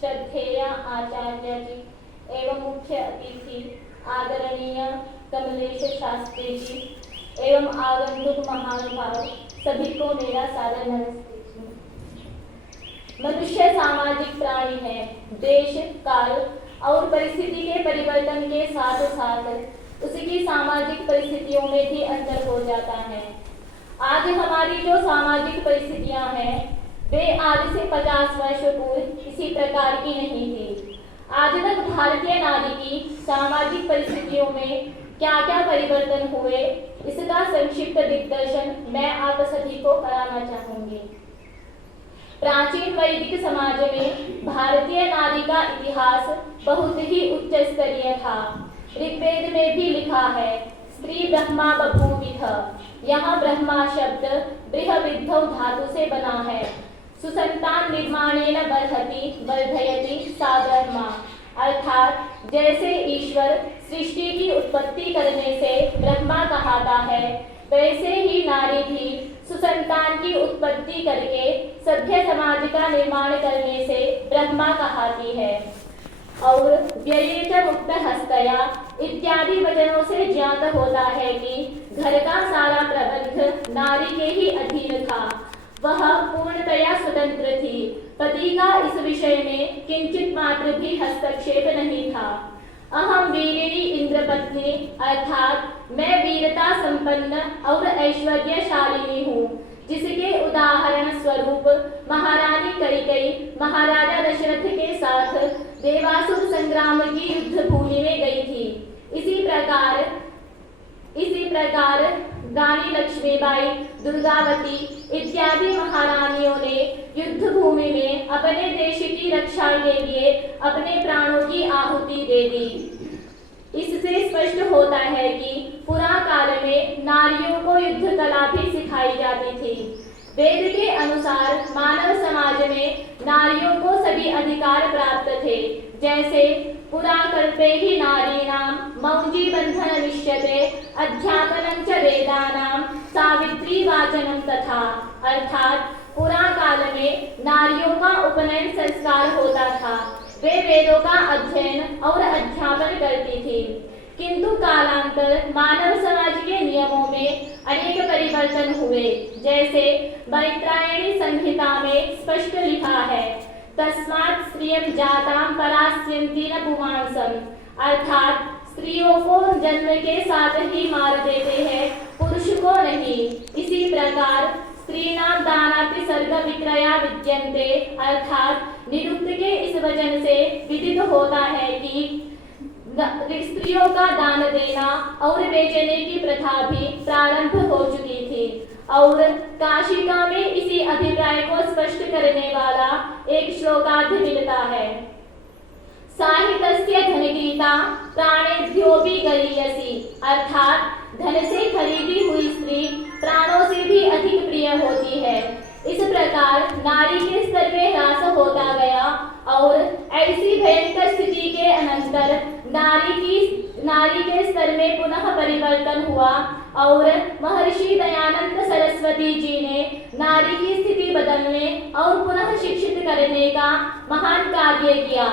श्रद्धेय आचार्य जी एवं मुख्य अतिथि आदरणीय कमलेश शास्त्री जी एवं आगंतुक महानुभाव सभी को मेरा सादर नमस्ते जी। मनुष्य सामाजिक प्राणी है। देश, काल और परिस्थिति के परिवर्तन के साथ साथ उसकी सामाजिक परिस्थितियों में भी अंतर हो जाता है। आज हमारी जो सामाजिक परिस्थितियां हैं वे आज से 50 वर्ष पूर्व इसी प्रकार की नहीं थी। आज तक भारतीय नारी की सामाजिक परिस्थितियों में क्या क्या परिवर्तन हुए, इसका संक्षिप्त दिग्दर्शन मैं आप सभी को कराना चाहूंगी। प्राचीन वैदिक समाज में भारतीय नारी का इतिहास बहुत ही उच्च स्तरीय था। ऋग्वेद में भी लिखा है, स्त्री ब्रह्मा बभूविथ। यहाँ ब्रह्मा शब्द बृहविद्धौ धातु से बना है। सुसंतान निर्माणेन बर्हति वर्धयति सा ब्रह्मा, अर्थात जैसे ईश्वर सृष्टि की उत्पत्ति करने से ब्रह्मा कहाता है, वैसे ही नारी भी सुसंतान की उत्पत्ति करके सभ्य समाज का निर्माण करने से ब्रह्मा कहाती है। और व्ययेच मुक्त हस्तया इत्यादि वचनों से ज्ञात होता है कि घर का सारा प्रबंध नारी के ही अधीन था। वह पूर्णतया स्वतंत्र थी। पति का इस विषय में किंचित मात्र भी हस्तक्षेप नहीं था। अहम वीरिणी इंद्रपत्नी, अर्थात मैं वीरता संपन्न और ऐश्वर्यशालिनी हूँ, जिसके उदाहरण स्वरूप महारानी कैकेयी महाराजा दशरथ के साथ देवासुर संग्राम की युद्ध भूमि में गई थी। इसी प्रकार रानी लक्ष्मीबाई, दुर्गावती इत्यादि महारानियों ने युद्ध भूमि में अपने देश की रक्षा के लिए अपने प्राणों की आहुति दे दी। इससे स्पष्ट होता है कि पुराने काल में नारियों को युद्ध कला भी सिखाई जाती थी। वेद के अनुसार मानव समाज में नारियों को सभी अधिकार प्राप्त थे, जैसे पुराकल्पे ही नारीणां मौंजी बंधन निश्चते अध्यापनं च वेदानां सावित्री वाचनं तथा, अर्थात पुराने काल में नारियों का उपनयन संस्कार होता था। वे वेदों का अध्ययन और अध्यापन करती थी। किंतु कालांतर मानव समाज के नियमों में अनेक परिवर्तन हुए, जैसे मैत्रायणी संहिता में स्पष्ट लिखा है, तस्मात् स्त्रियं जातां परास्यन्ति न पुमांसम्, अर्थात स्त्रियों को जन्म के साथ ही मार देते हैं, पुरुष को नहीं। इसी प्रकार स्त्रीणां दानापि सर्ग विक्रया विद्यन्ते, अर्थात निरुक्त के इस वचन से विदित होता है कि स्त्रियों का दान देना और बेचने की प्रथा भी प्रारंभ हो चुकी थी। और काशिका में इसी अभिप्राय को स्पष्ट करने वाला एक श्लोकार्थ मिलता है, साहितस्य धनगीता प्राणेभ्योऽपि गरीयसी, अर्थात धन से खरीदी हुई स्त्री प्राणों से भी अधिक प्रिय होती है। इस प्रकार नारी के स्तर में ह्रास होता गया और ऐसी भयंकर स्थिति के अनंतर नारी के स्तर में पुनः परिवर्तन हुआ और महर्षि दयानंद सरस्वती जी ने नारी की स्थिति बदलने और पुनः शिक्षित करने का महान कार्य किया।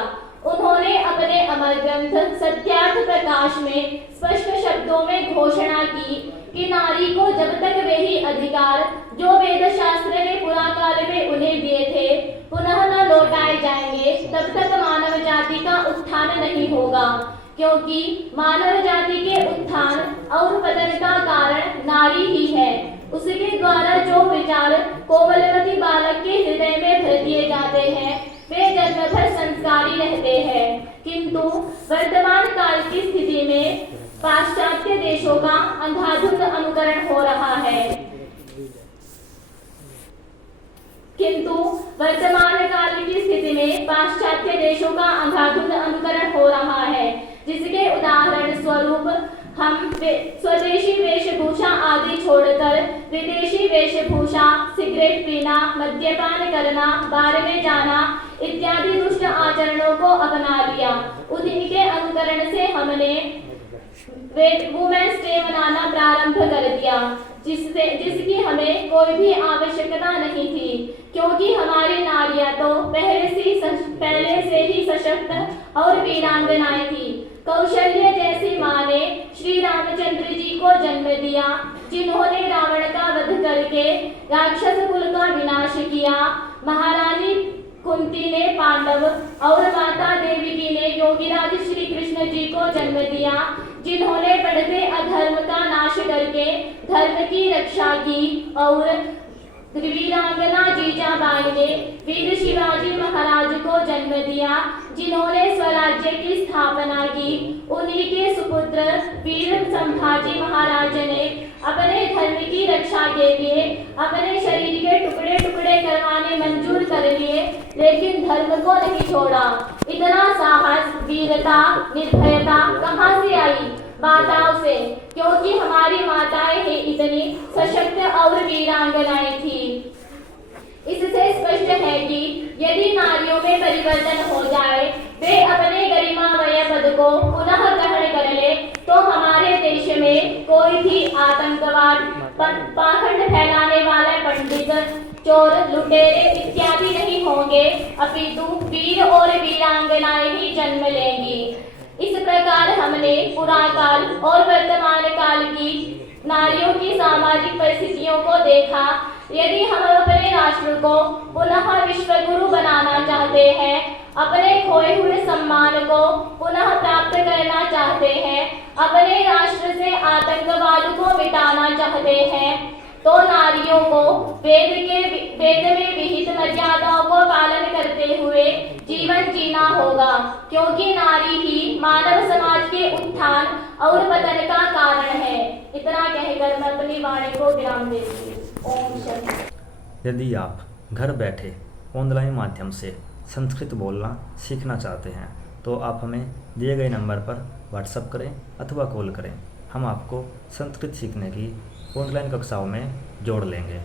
उन्होंने अपने अमर ग्रंथ सत्यार्थ प्रकाश में स्पष्ट शब्दों में घोषणा की कि नारी को जब तक वे ही अधिकार जो वेद शास्त्र ने पुराने काल में उन्हें दिए थे पुनः न लौटाए जाएंगे, तब तक मानव जाति का उत्थान नहीं होगा, क्योंकि मानव जाति के उत्थान और पतन का कारण नारी ही है। उसके द्वारा जो विचार कोमलवती बालक के हृदय में भर दिए जाते हैं वे जन्म भर संस्कारी रहते हैं। किंतु वर्तमान काल की स्थिति में पाश्चात्य देशों का अंधाधुंध अनुकरण हो रहा है। जिसके उदाहरण स्वरूप हम स्वदेशी वेशभूषा आदि छोड़कर विदेशी वेशभूषा, सिगरेट पीना, मद्यपान करना, बार में जाना इत्यादि दुष्ट आचरणों को अपना लिया। उन्हीं के अनुकरण से हमने वुमेन्स डे मनाना प्रारंभ कर दिया, जिसकी हमें कोई भी आवश्यकता नहीं थी, क्योंकि हमारी नारियां तो पहले से ही सशक्त और वीरांगनाएं थी। कौशल्य जैसी माँ ने श्री रामचंद्र जी को जन्म दिया, जिन्होंने रावण का वध करके राक्षस कुल का विनाश किया। महारानी कुंती ने पांडव और माता देवकी ने योगीराज श्री कृष्ण जी को जन्म दिया, जिन्होंने बढ़ते अधर्म का नाश करके धर्म की रक्षा की। और वीरांगना जीजाबाई ने वीर शिवाजी महाराज को जन्म दिया, जिन्होंने स्वराज्य की स्थापना की। उन्हीं के सुपुत्र वीर संभाजी महाराज ने अपने धर्म की रक्षा के लिए अपने शरीर के टुकड़े टुकड़े करवाने मंजूर कर लिए, लेकिन धर्म को नहीं छोड़ा। इतना साहस, वीरता, निर्भयता कहाँ से आई? माताओं से, क्योंकि हमारी माताएं ही इतनी सशक्त और वीरांगनाएं थी। इससे स्पष्ट है कि यदि नारियों में परिवर्तन हो जाए, वे अपने गरिमामय पद को पुनः ग्रहण कर ले, तो हमारे देश में कोई भी आतंकवाद, पाखंड फैलाने वाले पंडित, चोर, लुटेरे इत्यादि नहीं होंगे, अपितु वीर और वीरांगनाएं ही जन्म लेंगी। इस प्रकार हमने पुराण काल और वर्तमान काल की नारियों की सामाजिक परिस्थितियों को देखा। यदि हम अपने राष्ट्र को पुनः विश्व गुरु बनाना चाहते हैं, अपने खोए हुए सम्मान को पुनः प्राप्त करना चाहते हैं, अपने राष्ट्र से आतंकवाद को मिटाना चाहते हैं, तो नारियों को वेद में विहित मर्यादाओं को पालन करते हुए जीवन जीना होगा, क्योंकि नारी ही मानव समाज के उत्थान और पतन का कारण है। इतना कहकर मैं अपनी वाणी को विराम देती हूँ। ओम शांति। यदि आप घर बैठे ऑनलाइन माध्यम से संस्कृत बोलना सीखना चाहते हैं, तो आप हमें दिए गए नंबर पर व्हाट्सएप करें अथवा कॉल करें। हम आपको संस्कृत सीखने की ऑनलाइन कक्षाओं में जोड़ लेंगे।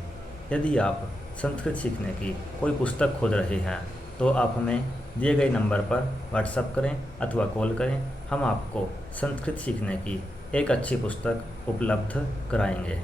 यदि आप संस्कृत सीखने की कोई पुस्तक खोज रहे हैं, तो आप हमें दिए गए नंबर पर व्हाट्सएप करें अथवा कॉल करें। हम आपको संस्कृत सीखने की एक अच्छी पुस्तक उपलब्ध कराएंगे।